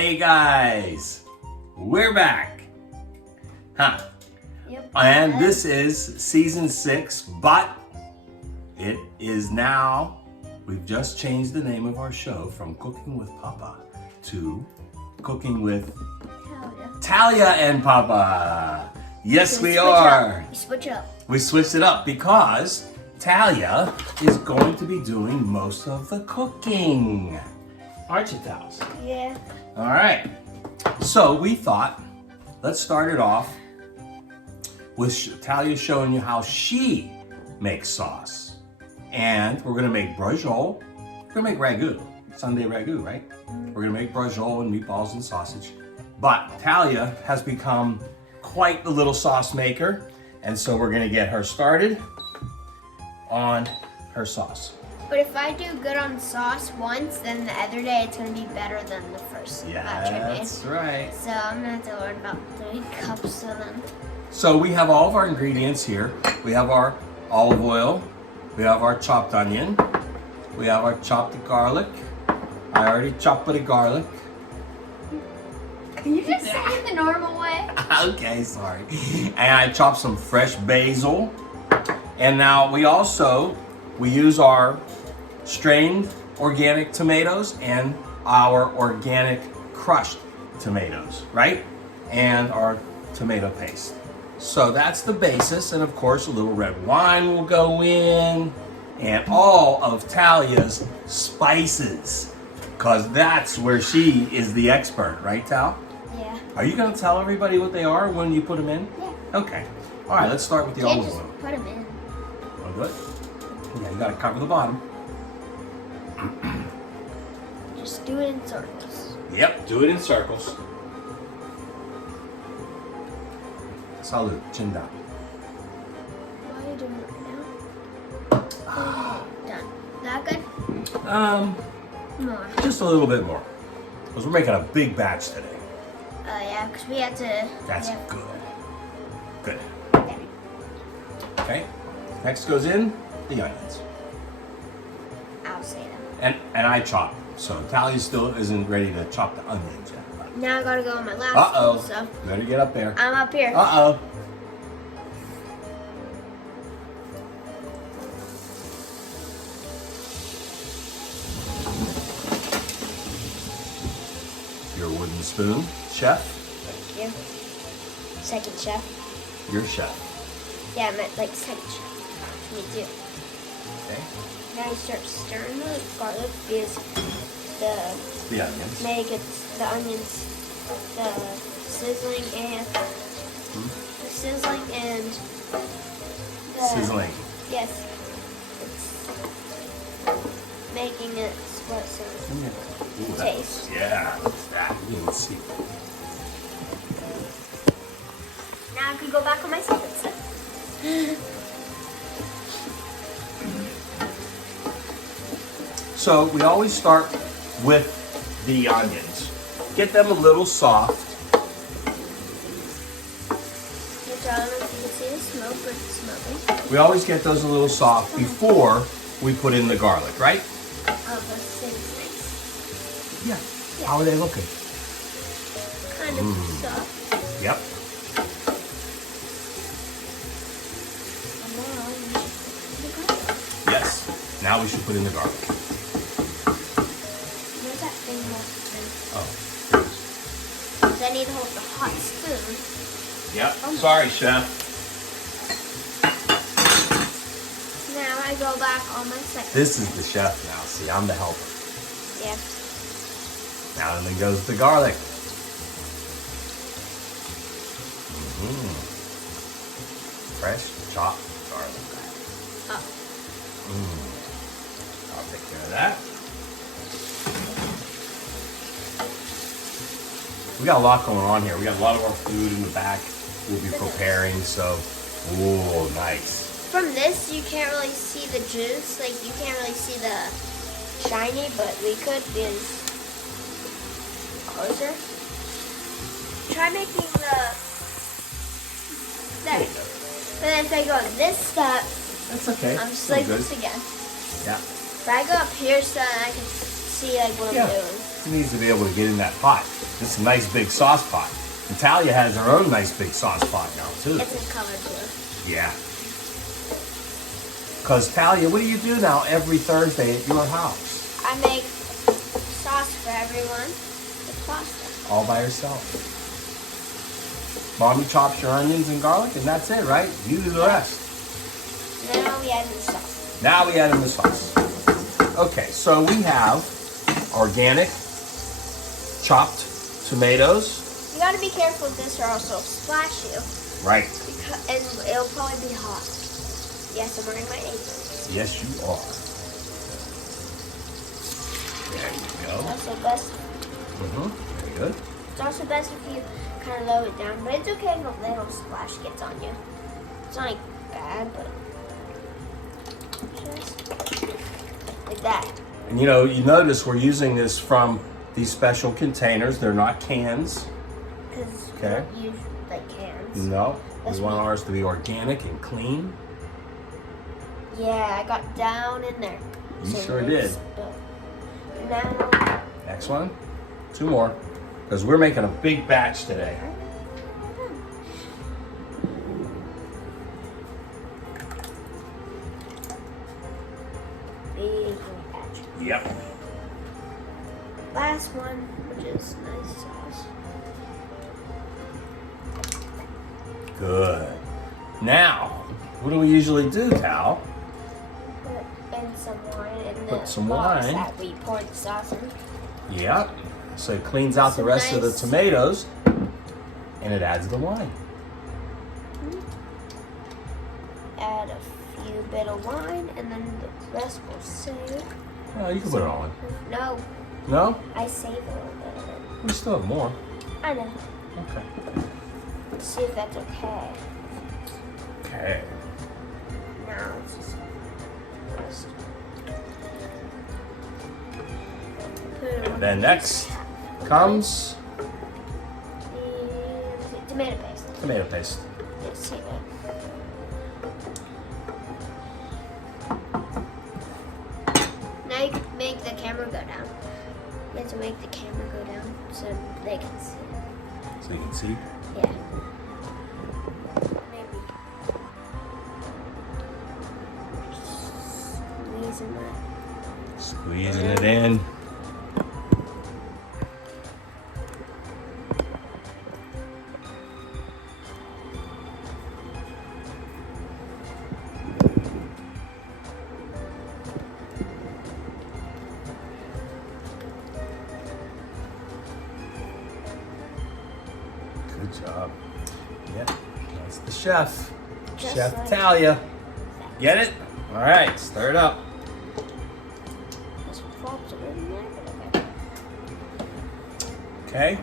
Hey guys, we're back. Huh? Yep. And this is season 6, but it is now, we've just changed the name of our show from Cooking with Papa to Cooking with Talia and Papa. Yes, we are. We switch up. We switched it up because Talia is going to be doing most of the cooking. Aren't you, Tals? Yeah. All right. So we thought, let's start it off with Talia showing you how she makes sauce. And we're gonna make brajol. We're gonna make ragu, Sunday ragu, right? We're gonna make brajol and meatballs and sausage. But Talia has become quite the little sauce maker. And so we're gonna get her started on her sauce. But if I do good on sauce once, then the other day it's gonna be better than the first batch I made. That's right. So I'm gonna have to learn about doing cups of them. So we have all of our ingredients here. We have our olive oil. We have our chopped onion. We have our chopped garlic. I already chopped the garlic. Can you just say it the normal way? Okay, sorry. And I chopped some fresh basil. And now we use our strained organic tomatoes and our organic crushed tomatoes, right? And our tomato paste. So that's the basis, and of course a little red wine will go in, and all of Talia's spices, because that's where she is the expert, right, Tal? Yeah. Are you gonna tell everybody what they are when you put them in? Yeah. Okay. All right, let's start with the You can't olive just oil. put them in. Oh, good. Yeah, you gotta cover the bottom. Just do it in circles. Yep, do it in circles. Salud, chin down. Why are you doing it now? Done. That good? More. Just a little bit more. Because we're making a big batch today. Yeah, because we had to. That's yeah. good. Good. Okay. Okay. Next goes in the onions. I'll say them. And I chop. So Talia still isn't ready to chop the onions yet. Now I gotta go on my last Uh-oh. one, so Better get up there. I'm up here. Uh-oh. Your wooden spoon, chef. Thank you. Second chef. Your chef. Yeah, I meant like second chef. Me too. Okay. Now you start stirring the garlic because The onions. make it the onions, the sizzling and the sizzling and the Sizzling. Yes, it's making it what so Ooh, that taste. looks- yeah, what's that? Let's see. Now I can go back on my second step. So we always start with the onions. Get them a little soft. Which I don't know if you can see the smoke, but it's smoking. We always get those a little soft before we put in the garlic, right? Oh, but it's nice. Yeah. How are they looking? Kind of soft. Yep. And now you should put the garlic. Yes. Now we should put in the garlic. Where's that thing left? Oh. Because I need to hold the hot spoon. Yep. Oh. Sorry, chef. Now I go back on my second. This is the chef now. See, I'm the helper. Yeah. Now then goes the garlic. Fresh chopped garlic. Oh. I'll take care of that. We got a lot going on here. We got a lot of our food in the back we'll be preparing, so, ooh, nice. From this, you can't really see the juice. Like, you can't really see the shiny, but we could because closer. Try making the. There. But then if I go this step, That's okay. I'm just Still like good. this again. Yeah. If I go up here so I can see like what Yeah. I'm doing. He needs to be able to get in that pot. It's a nice big sauce pot. And Talia has her own nice big sauce pot now too. It's in color too. Yeah. Because Talia, what do you do now every Thursday at your house? I make sauce for everyone with pasta. All by yourself. Mommy chops your onions and garlic, and that's it, right? You do the rest. Now we add in the sauce. Now we add in the sauce. Okay, so we have organic chopped tomatoes. You gotta be careful with this or else it'll splash you. Right. And it'll probably be hot. Yes, I'm wearing my apron. Yes, you are. There you go. It's also best. Very good. It's also best if you kind of lower it down, but it's okay if a little splash gets on you. It's not like bad, but just like that. And you know, you notice we're using this from these special containers. They're not cans. Because Okay. you use like cans. No, That's we want me. ours to be organic and clean. Yeah, I got down in there. You sure it's did. spilled. Now, Next one. 2 more. Because we're making a big batch today. big batch. Yep. Last one, which is nice sauce. Good. Now, what do we usually do, Tal? Put in some wine in Put the some box wine. that we poured the sauce in. Yep. So it cleans out the Some rest of the nice- tomatoes, and it adds the wine. Add a few bit of wine, and then the rest will save. Oh, you can put it all in. No, No? I save a little bit of it. We still have more. I know. Okay. Let's see if that's okay. Okay. Now it's just rest. Put it on And then these. next comes And tomato paste. tomato paste. Let's see that. Now you can make the camera go down. You have to make the camera go down so they can see. So you can see. Yeah. Maybe. Squeezing that. Squeezing it in. Good job. Yep, that's the chef. Just Chef like Talia. Get it? All right, stir it up. Just dropped it in there, but Okay, okay.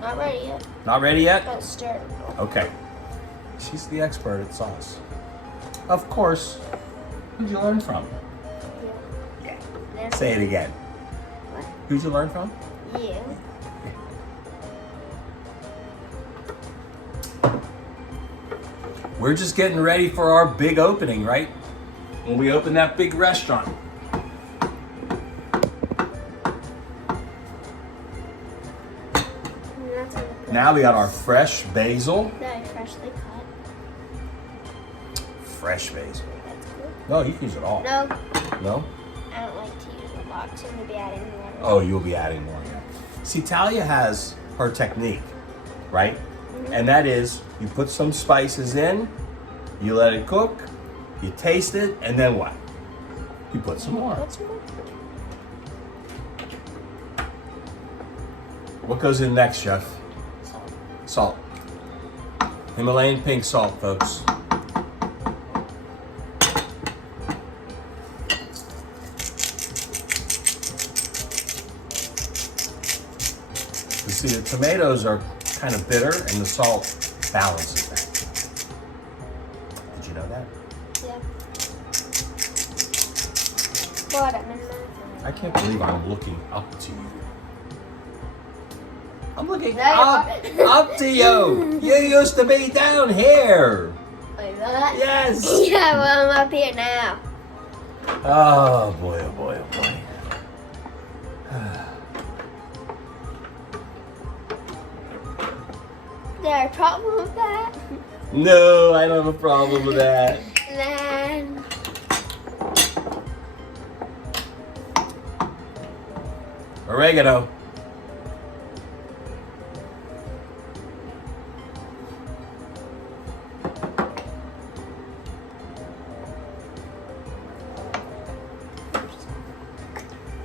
Not ready yet. not ready yet? But stir it. Okay. She's the expert at sauce. Of course. Who'd you learn from? Yeah. Yeah. Say it again. What? Who'd you learn from? Yeah. We're just getting ready for our big opening, right? When we open that big restaurant. That's on the Now we got our fresh basil. that I freshly cut. Fresh basil. That's cool. No, you can use it all. No, No? I don't like to use a lot, so I'm gonna be adding more. Oh, you'll be adding more. Yeah. See, Talia has her technique, right? And that is, you put some spices in, you let it cook, you taste it, and then what? You put some more. What's more? What goes in next, Chef? Salt. Salt. Himalayan pink salt, folks. You see, the tomatoes are kind of bitter, and the salt balances that. Did you know that? Yeah. What? I'm in my I can't believe I'm looking up to you. I'm looking Now you're up to you. You used to be down here. Like that? Yes. Yeah, well, I'm up here now. Oh boy, oh boy, oh boy. there a problem with that? No, I don't have a problem with that. Then Oregano.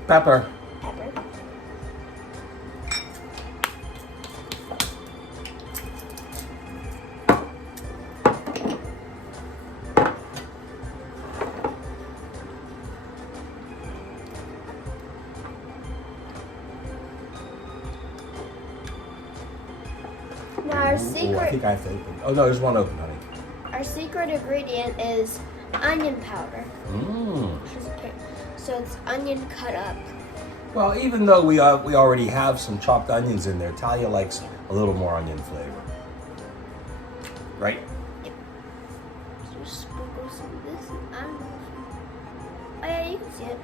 Pepper. pepper. Now our Ooh, I secret think I have to open. Oh no, there's one open, honey. our secret ingredient is onion powder. Mmm. So it's onion cut up. Well, even though we already have some chopped onions in there, Talia likes a little more onion flavor. Right? Just sprinkle some of this. I don't know. Oh yeah, you can see it.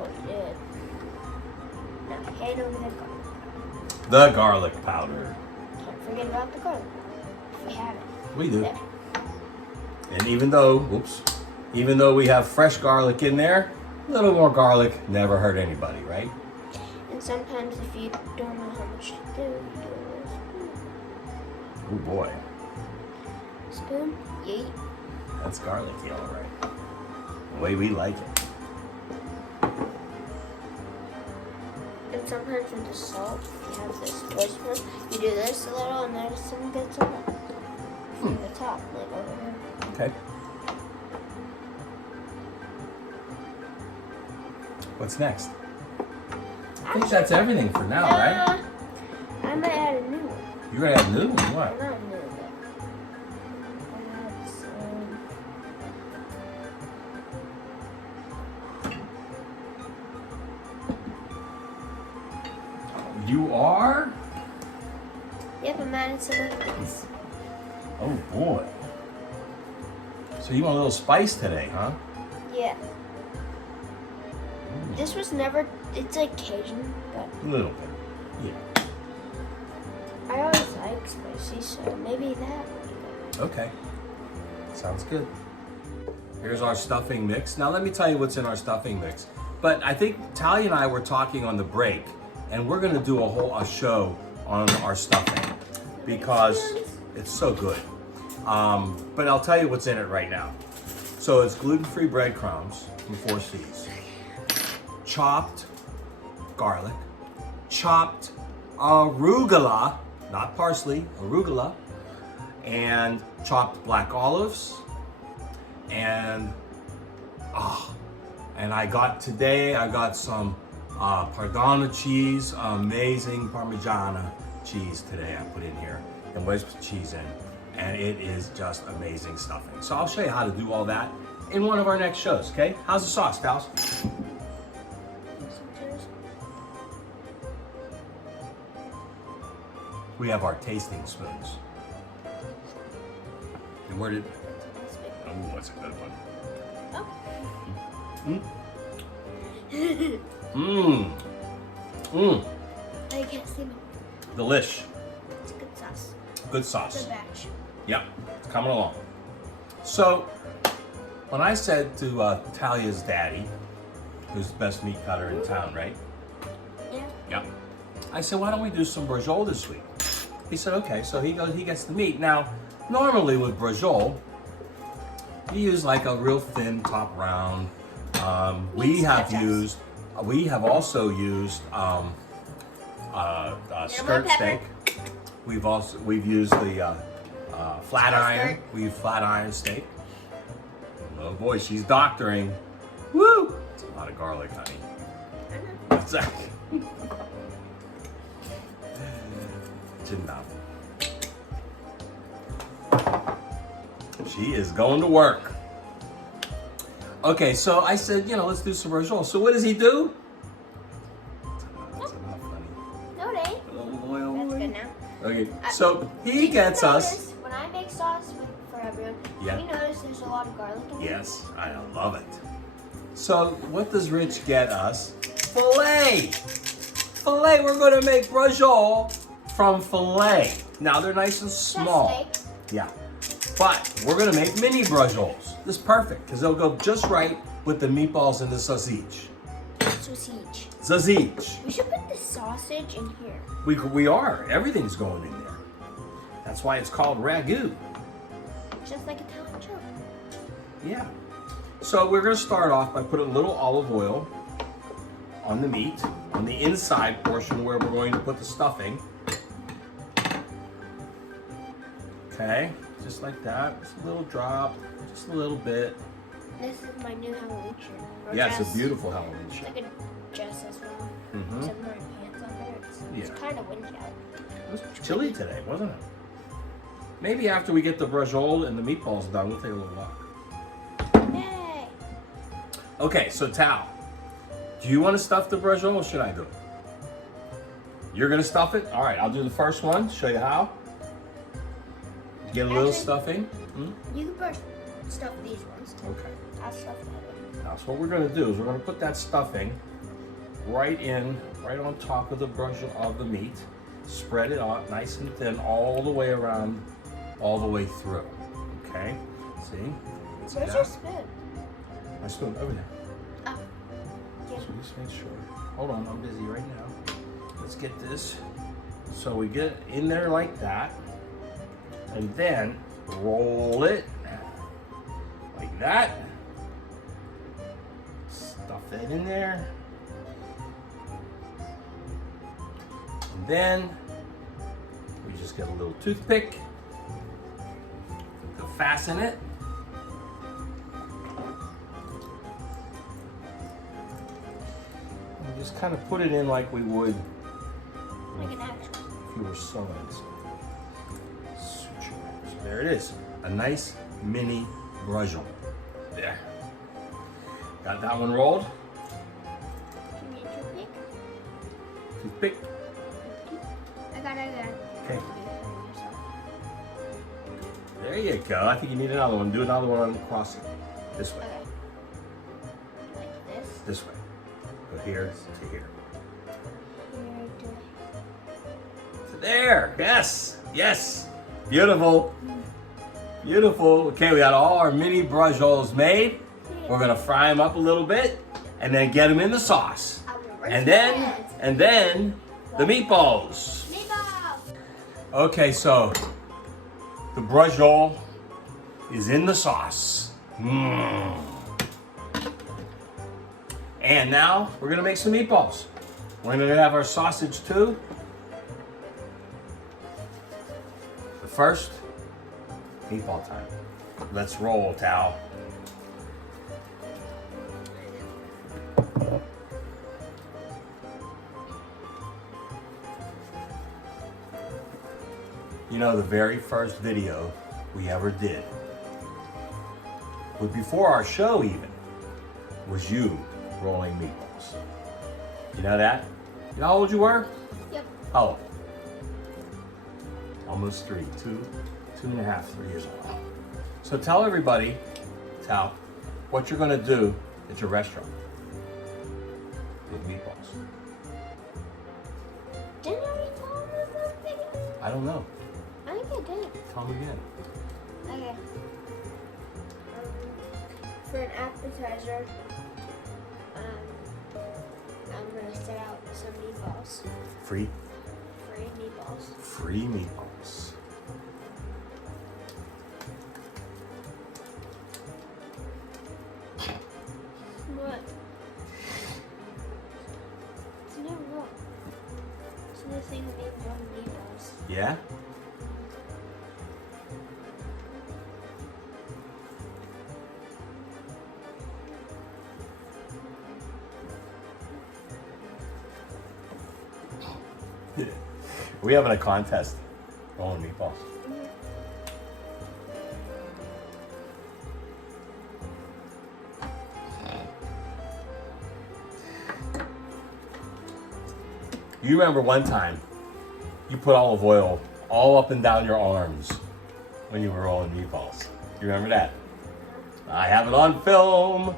Oh, you did. Now hand over the garlic. The garlic powder. Don't forget about the garlic. If we have it. We do. There. And even though we have fresh garlic in there, a little more garlic never hurt anybody, right? And sometimes if you don't know how much to do, you do it with Oh boy, a spoon. Yeet. that's garlicky, all right. The way we like it. And sometimes with the salt, you have this choice one. You do this a little, and there's some bits of it from the top, like over here. Okay. What's next? I think that's everything for now, right? I might add a new one. You're gonna add new one, what? Not new, but add some. You are? Yep, I'm adding some of these. Oh boy. So you want a little spice today, huh? Yeah. This was never. It's like Cajun, but A little bit. Yeah. I always like spicy, so maybe that would be good. Okay. Sounds good. Here's our stuffing mix. Now let me tell you what's in our stuffing mix. But I think Talia and I were talking on the break, and we're gonna do a show on our stuffing because it's so good. But I'll tell you what's in it right now. So it's gluten-free breadcrumbs from 4C's, chopped garlic, chopped arugula, not parsley, arugula, and chopped black olives, and I got some Pardana cheese, amazing Parmigiana cheese today I put in here, and wedged cheese in, and it is just amazing stuffing. So I'll show you how to do all that in one of our next shows, okay? How's the sauce, Pals? We have our tasting spoons. And where did, oh, that's a good one. Oh. Mmm. I can't see me. Delish. It's good sauce. Good sauce. Good batch. Yeah, it's coming along. So, when I said to Talia's daddy, who's the best meat cutter in town, right? Yeah. Yeah. I said, why don't we do some brajol this week? He said, okay. So he gets the meat. Now, normally with brajol, you use like a real thin top round. We have also used skirt steak. We've used the flat iron. We use flat iron steak. Oh boy, she's doctoring. Woo! It's a lot of garlic, honey. What's that? She is going to work. Okay, so I said, let's do some brajol. So what does he do? That's enough, honey. No, it ain't. Oh boy, oh That's boy. good now. Okay, so he gets us. When I make sauce for everyone, Yeah. you notice there's a lot of garlic in it? Yes, I love it. So what does Rich get us? Filet. Filet. We're going to make brajol from filet. Now they're nice and small. Yeah. But we're gonna make mini brajjoles. This is perfect because they'll go just right with the meatballs and the sausage. Sausage. Sausage. We should put the sausage in here. We are. Everything's going in there. That's why it's called ragu. Just like Italian chili. Yeah. So we're gonna start off by putting a little olive oil on the meat, on the inside portion where we're going to put the stuffing. Okay, just like that. Just a little drop, just a little bit. This is my new Halloween shirt. Or Yeah, dress. it's a beautiful Halloween It's shirt. like a dress as well. Mm-hmm. Except I'm wearing pants under it. It's Yeah. kind of windy out. It was chilly today, wasn't it? Maybe after we get the brajol and the meatballs done, we'll take a little walk. Yay! Okay, so Tal, do you want to stuff the brajol or should I do it? You're gonna stuff it? All right, I'll do the first one, show you how. Get a little Actually, stuffing. You can first stuff these ones too. Okay. I'll stuff that one. Now, so what we're gonna do is we're gonna put that stuffing right on top of the brajol of the meat. Spread it out nice and thin all the way around, all the way through. Okay? See? Where's your spoon? My spoon over there. Oh. So just make sure. Hold on, I'm busy right now. Let's get this. So we get in there like that, and then roll it like that. Stuff that in there. And then we just get a little toothpick to fasten it. And just kind of put it in like we would Like an actual. if you were sewing something. Suture. So there it is. A nice mini brajol. There. Got that one rolled. You need a toothpick? Toothpick. I got it. Okay. There you go. I think you need another one. Do another one across it. This way. Okay. Like this. This way. Go here to here. Here to To there. Yes. Yes. Beautiful. Beautiful. Okay, we got all our mini brajjoles made. We're gonna fry them up a little bit and then get them in the sauce. And then the meatballs. Okay, so the brajol is in the sauce. And now we're gonna make some meatballs. We're gonna have our sausage too. But first, meatball time. Let's roll, Tal. You know, the very first video we ever did, was before our show even, was you rolling meatballs. You know that? You know how old you were? Yep. How old? Almost 3, 2.5, 3 years old. So tell everybody, Tal, what you're gonna do at your restaurant with meatballs. Didn't I already tell them this video? I don't know. I think I did. Tell them again. Okay. For an appetizer, I'm gonna set out some meatballs. Free Free meatballs. Free meatballs. What? It's no wrong. It's no thing being wrong meatballs. Yeah? Are we having a contest rolling meatballs? You remember one time you put olive oil all up and down your arms when you were rolling meatballs. You remember that? I have it on film.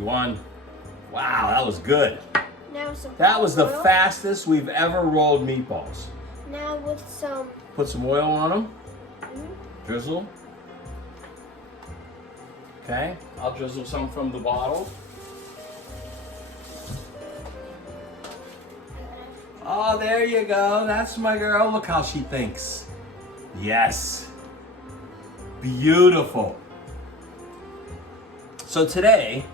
You won. Wow, that was good. Now some That was the oil. fastest we've ever rolled meatballs. Now with some. Put some oil on them. Drizzle. Okay, I'll drizzle some from the bottle. Oh, there you go. That's my girl. Look how she thinks. Yes. Beautiful. So today,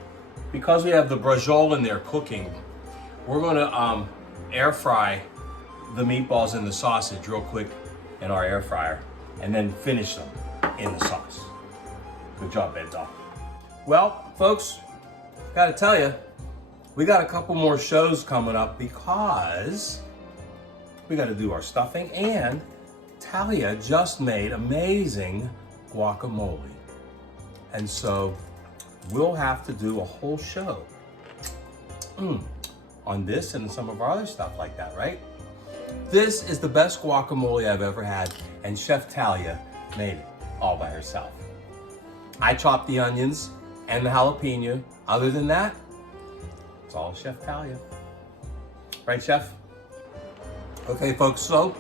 because we have the brajol in there cooking, we're going to air fry the meatballs and the sausage real quick in our air fryer and then finish them in the sauce. Good job, Bento. Well, folks, gotta tell you, we got a couple more shows coming up because we got to do our stuffing, and Talia just made amazing guacamole. And so we'll have to do a whole show on this and some of our other stuff like that, right? This is the best guacamole I've ever had, and Chef Talia made it all by herself. I chopped the onions and the jalapeno. Other than that, it's all Chef Talia. Right, Chef? Okay, folks, so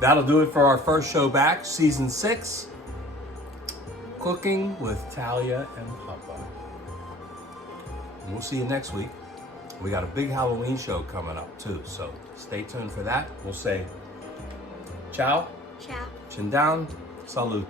that'll do it for our first show back, season 6, Cooking with Talia and Papa. And we'll see you next week. We got a big Halloween show coming up too, so stay tuned for that. We'll say ciao, Ciao. chin down, salute.